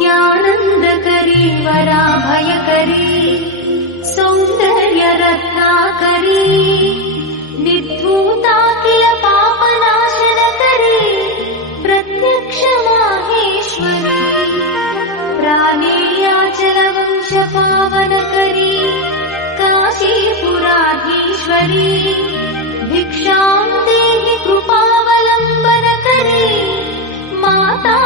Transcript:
ज्ञानन्दकरी वराभयकरी सौन्दर्यरत्नाकरी निर्धूताखिल पापनाशनकरी प्रत्यक्ष माहेश्वरी प्राणेयाचलवंशपावनकरी काशीपुराधीश्वरी भिक्षां देहि कृपावलम्बनकरी माता